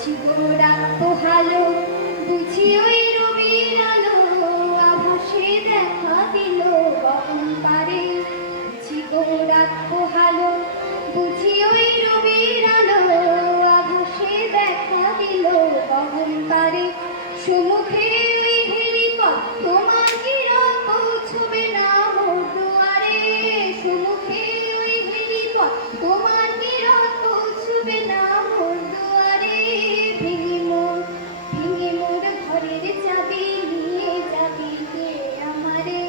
বুঝি গো রাত পোহালো, বুঝি ওই রবির আলো আভাসে দেখা দিল গগন পারে। বুঝি গো রাত পোহালো, বুঝি ওই রবির আলো আভাসে দেখা দিল গগন পারে। সুমুখে ওই হেলিকপ্টার তোমার কিরণ পৌঁছবে না মোর দুয়ারে। সুমুখে ওই হেলিকপ্টার তোমার কিরণ পৌঁছবে না মোর দুয়ারে। ভেঙে মোর ঘরের চাবি নিয়ে যাবি কে আমারে।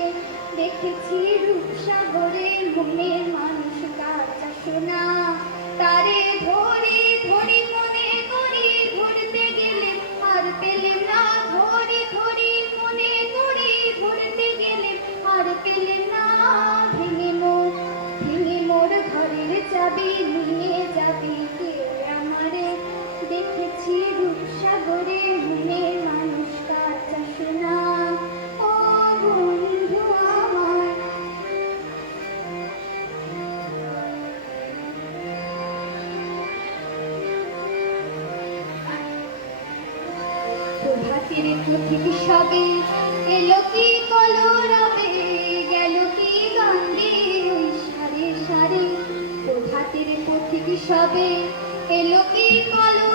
দেখেছি রূপসাগরে মনের মানুষ কাঁচা সোনা, তারে ধরে ধরে মনে করি ধরতে গেলে আর পেলে না। ধরে ধরে মনে করি ধরতে গেলে আর পেলে না। ভেঙে মোর ঘরের চাবি নিয়ে যাবি কে আমারে। দেখেছি রূপসাগরে মনের মানুষ কাঁচা সোনা। ও বন্ধু আমার, প্রভাতের পথিক সবে এলো কি কলরবে, গেল কি গন্ধে ওই সারে সারে। প্রভাতের পথিক সবে এলো কি কলরবে,